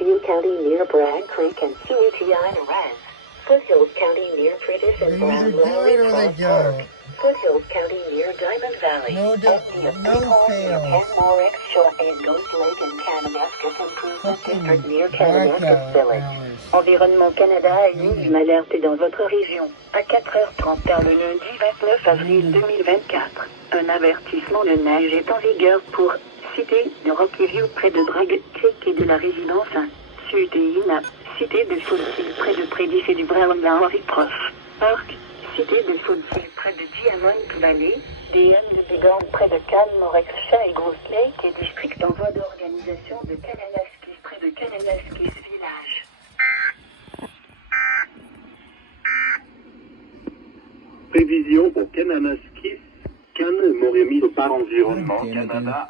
Rockview County near Bragg Creek and CUTI Res. Foothills County near British and They Brown either do Lowry it or they Cross Park. don't. Foothills County near Diamond Valley. No fails. Kenmore, Shore, Ghost Lake and Kananaskis Improvement Fucking District near blackout Kananaskis Village. hours. Environnement Canada a émis une alerte dans votre région à 4h30 car le lundi 29 avril 2024. Un avertissement de neige est en vigueur pour Cité de Rockview près de Bragg Creek et de la résidence Sutéina. Cité de Foothill près de Prédis et du Brown Lowry Cross Park. Cité de Foothill près de Diamond Valley. DM de Bigorre près de Canmore, Shore et Ghost Lake et district en voie d'organisation de Kananaskis près de Kananaskis Village. Prévision pour Kananaskis, Can, Moremi par Environnement Canada.